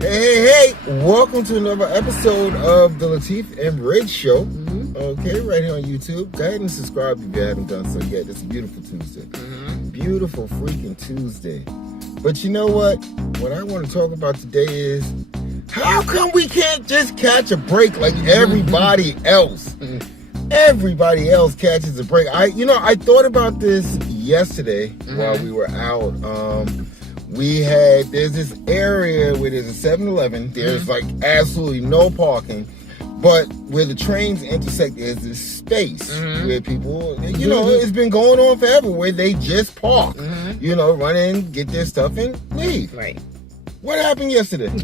Hey, welcome to another episode of the Latif and Red Show. Okay, right here on YouTube. Go ahead and subscribe if you haven't done so yet. It's a beautiful Tuesday. Beautiful freaking Tuesday. But you know what? What I want to talk about today is, how come we can't just catch a break like everybody else? Everybody else catches a break. I thought about this yesterday while we were out. There's this area where there's a 7-Eleven. There's like absolutely no parking. But where the trains intersect, there's this space where people, it's been going on forever, where they just park, run in, get their stuff and leave. Right. What happened yesterday?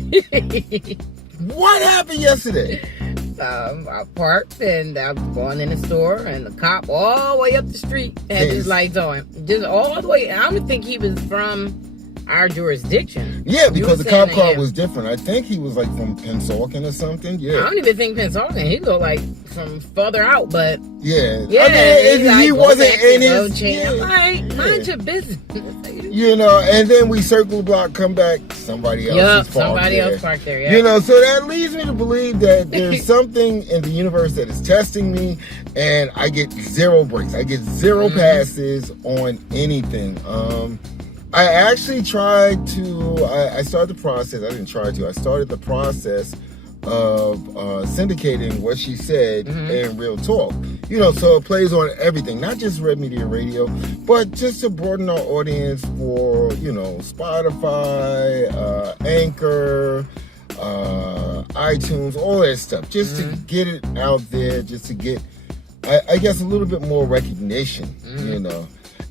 I parked and I was going in the store, and the cop all the way up the street had his lights on. Just all the way. I don't think he was from our jurisdiction. Yeah, because the cop car was different. I think he was like from Pennsauken or something. Yeah. I don't even think Pennsauken. He go like from further out, but yeah. I mean, he wasn't in his. I'm like, mind your business. And then we circle the block, come back, somebody else parked there. Yeah. So that leads me to believe that there's something in the universe that is testing me, and I get zero breaks. I get zero passes on anything. I actually tried to, I started the process, I didn't try to, I started the process of syndicating what she said in Real Talk. So it plays on everything, not just Red Media Radio, but just to broaden our audience for, Spotify, Anchor, iTunes, all that stuff, just to get it out there, just to get, I guess, a little bit more recognition,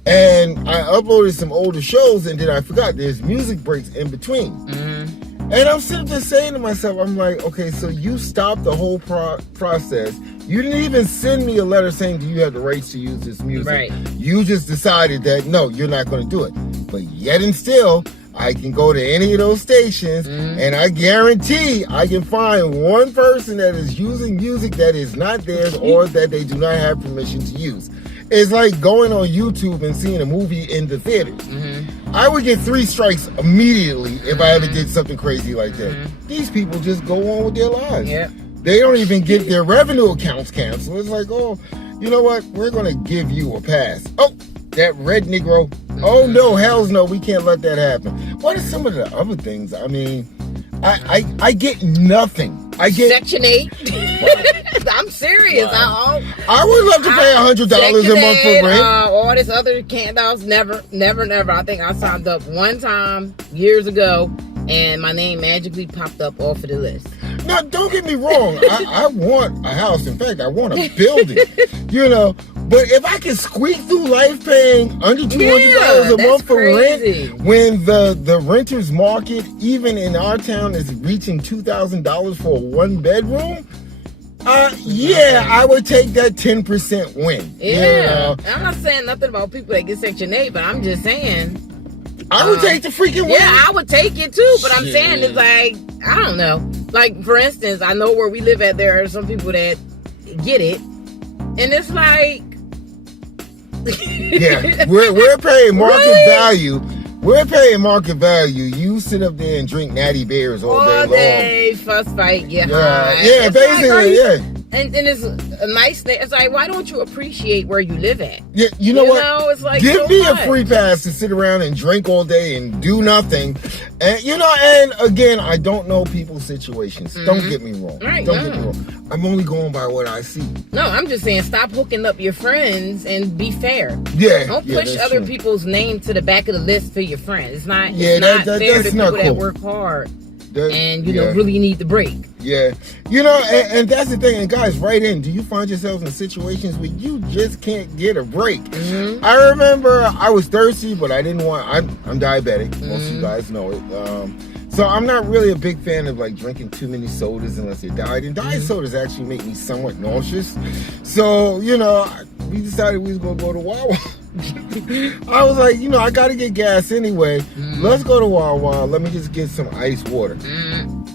And I uploaded some older shows, and then I forgot there's music breaks in between. And I'm sitting there saying to myself, I'm like, okay, so you stopped the whole process. You didn't even send me a letter saying, do you have the rights to use this music? Right. You just decided that, no, you're not going to do it. But yet and still, I can go to any of those stations, and I guarantee I can find one person that is using music that is not theirs or that they do not have permission to use. It's like going on YouTube and seeing a movie in the theaters. I would get 3 strikes immediately if I ever did something crazy like that. These people just go on with their lives. Yep. They don't even get their revenue accounts canceled. It's like, oh, you know what? We're going to give you a pass. Oh, that red Negro. Oh, no, hells no. We can't let that happen. What are some of the other things? I mean, I get nothing. I get Section 8. I'm serious. Wow. I would love to pay $100 a month for rent. All this other handouts, never. I think I signed up one time years ago, and my name magically popped up off of the list. Now, don't get me wrong. I want a house. In fact, I want a building. But if I can squeak through life paying under $200 a month for rent, when the renters market, even in our town, is reaching $2,000 for a 1-bedroom, I would take that 10% win. Yeah. I'm not saying nothing about people that get Section 8, but I'm just saying, I would take the freaking win. Yeah, I would take it too, but I'm saying it's like, I don't know. Like, for instance, I know where we live at, there are some people that get it, and it's like, yeah, we're paying market value. We're paying market value. You sit up there and drink Natty Bears all day long. Fuss fight, yeah, basically, yeah. And it's a nice thing. It's like, why don't you appreciate where you live at? Yeah, you know what? It's like, give me a free pass to sit around and drink all day and do nothing. And and again, I don't know people's situations. Don't get me wrong. Right, don't get me wrong. I'm only going by what I see. No, I'm just saying, stop hooking up your friends and be fair. Yeah. Don't push other people's name to the back of the list for your friends. It's not, that's fair to people cool. that work hard and really need the break. Yeah. And that's the thing. And guys, write in. Do you find yourselves in situations where you just can't get a break? I remember I was thirsty, but I didn't want, I'm diabetic. Most of you guys know it. So I'm not really a big fan of like drinking too many sodas unless they're diet. And diet sodas actually make me somewhat nauseous. So, we decided we was going to go to Wawa. I was like, I got to get gas anyway. Let's go to Wawa. Let me just get some ice water.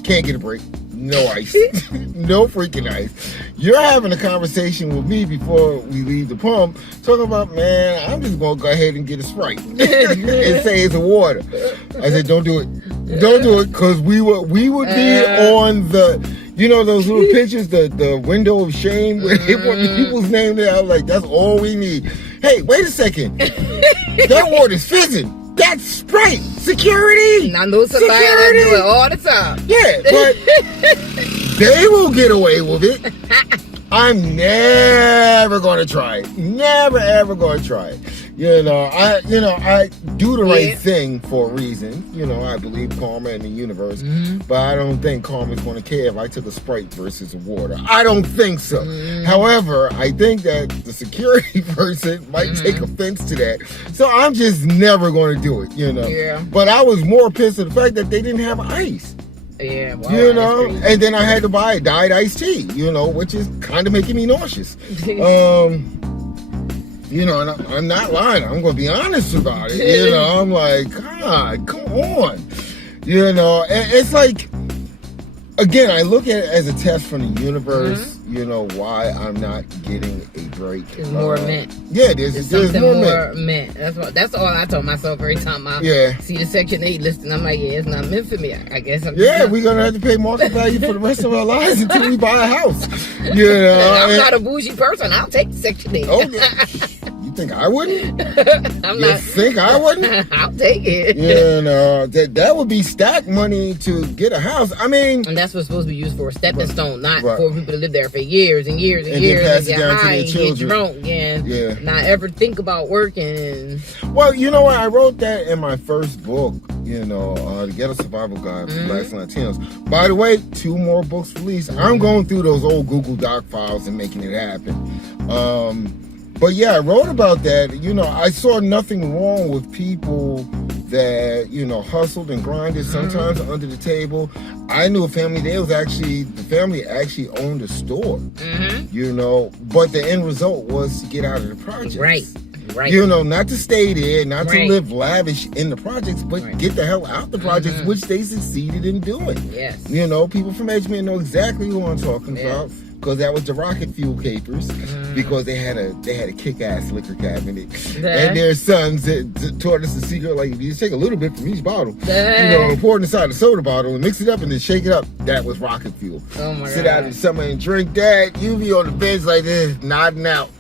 Can't get a break. No ice. No freaking ice. You're having a conversation with me before we leave the pump, talking about, man, I'm just going to go ahead and get a Sprite and say it's a water. I said, don't do it. Don't do it, because we would be on the, those little pictures, the window of shame where they put people's name there. I was like, that's all we need. Hey, wait a second. That water's fizzing. That's Sprite. Security. I know somebody that do it all the time. Yeah, but they will get away with it. I'm never going to try it. Never, ever going to try it. I do the right thing for a reason. I believe karma in the universe, but I don't think karma's going to care if I took a Sprite versus a water. I don't think so. However, I think that the security person might take offense to that. So I'm just never going to do it, Yeah. But I was more pissed at the fact that they didn't have ice. Yeah, wow, and then I had to buy dyed iced tea, which is kind of making me nauseous. And I'm not lying. I'm going to be honest about it. I'm like, God, come on. And it's like, again, I look at it as a test from the universe, why I'm not getting a break. There's more meant. Yeah, there's more meant. That's all I told myself every time I see the Section 8 listing. I'm like, it's not meant for me. I guess I'm we're going to have to pay market value for the rest of our lives until we buy a house. I'm not a bougie person. I'll take the Section 8. Okay. You think I wouldn't? Think I wouldn't? I'll take it. That would be stack money to get a house. I mean, and that's what's supposed to be used for, a stepping stone, not for people to live there for years and years and years pass and it down get high to and their get children. drunk and not ever think about working. Well, you know what? I wrote that in my first book, The Ghetto Survival Guide for Blacks and Latinos. By the way, 2 more books released. I'm going through those old Google Doc files and making it happen. But yeah, I wrote about that. I saw nothing wrong with people that, hustled and grinded sometimes under the table. I knew a family, the family actually owned a store, but the end result was to get out of the projects. Right. Not to stay there, not to live lavish in the projects, but get the hell out the projects, which they succeeded in doing. Yes. People from Edgemere know exactly who I'm talking about. Because that was the Rocket Fuel Capers, because they had a kick-ass liquor cabinet, and their sons taught us the secret. Like, you just take a little bit from each bottle, pour it inside the soda bottle and mix it up and then shake it up. That was Rocket Fuel. Oh my God! Sit out in the summer and drink that. You be on the bench like this, nodding out.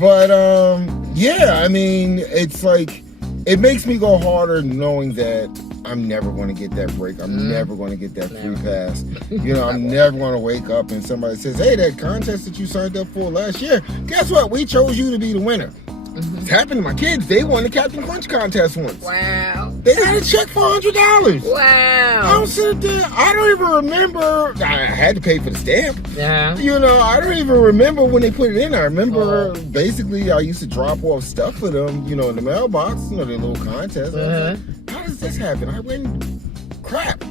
But I mean, it's like, it makes me go harder knowing that I'm never going to get that break. I'm never going to get that free pass. I'm never going to wake up and somebody says, hey, that contest that you signed up for last year, guess what? We chose you to be the winner. It's happened to my kids. They won the Captain Crunch contest once. Wow. They got a check for $100. Wow. I'm sitting there. I don't even remember. I had to pay for the stamp. Yeah. I don't even remember when they put it in. I remember basically I used to drop off stuff for them, in the mailbox, their little contest. Like, how does this happen? I win crap.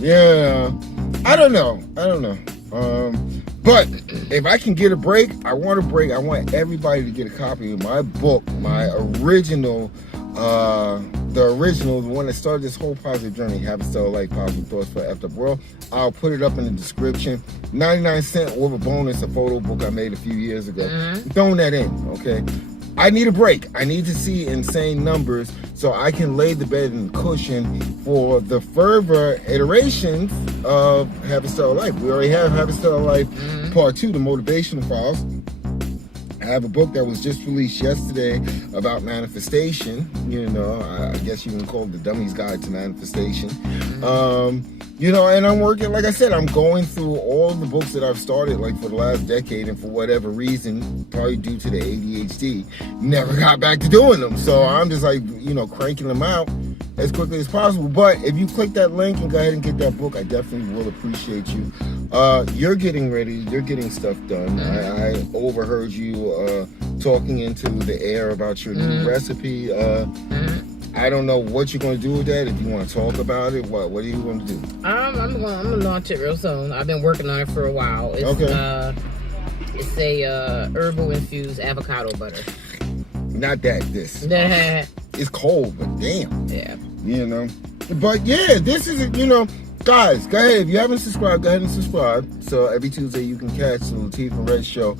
Yeah. I don't know. But if I can get a break, I want a break. I want everybody to get a copy of my book, my original, the one that started this whole positive journey, Habits Still Life, Positive Thoughts for Effed Up World. I'll put it up in the description. 99 cents with a bonus, a photo book I made a few years ago. Throwing that in, okay? I need a break. I need to see insane numbers so I can lay the bed and cushion for the further iterations of Habits Still Life. We already have Habits Still Life Part 2, the motivational files. I have a book that was just released yesterday about manifestation. I guess you can call it the Dummy's Guide to Manifestation. And I'm working, like I said, I'm going through all the books that I've started like for the last decade, and for whatever reason, probably due to the ADHD, never got back to doing them. So I'm just like, cranking them out as quickly as possible. But if you click that link and go ahead and get that book, I definitely will appreciate you. You're getting ready, you're getting stuff done. I overheard you talking into the air about your new recipe. I don't know what you're going to do with that. If you want to talk about it, what are you going to do? I'm going to launch it real soon. I've been working on it for a while. It's a herbal infused avocado butter. Not that this. It's cold, but damn. Yeah. But yeah, this is, guys, go ahead. If you haven't subscribed, go ahead and subscribe. So every Tuesday you can catch the Latif and Red show.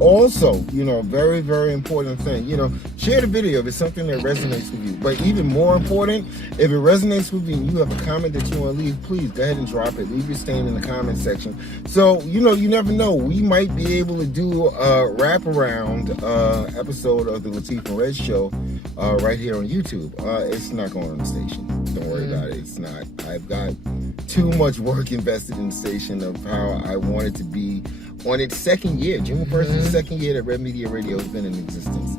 Also, very, very important thing, share the video if it's something that resonates with you. But even more important, if it resonates with you and you have a comment that you want to leave, please go ahead and drop it. Leave your stain in the comment section. So, you never know. We might be able to do a wraparound episode of the Latif and Red Show right here on YouTube. It's not going on the station. Don't worry about it. It's not. I've got too much work invested in the station of how I want it to be on its second year. June 1st is the second year that Red Media Radio has been in existence.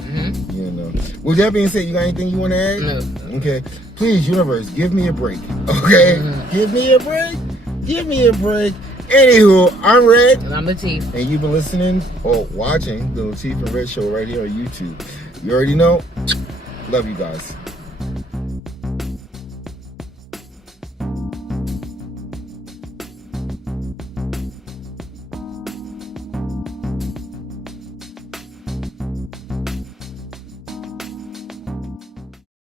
With that being said, you got anything you want to add? No. Okay. Please, universe, give me a break. Okay? Give me a break. Give me a break. Anywho, I'm Red. And I'm Latif. And you've been listening or watching the Latif and Red Show right here on YouTube. You already know. Love you guys.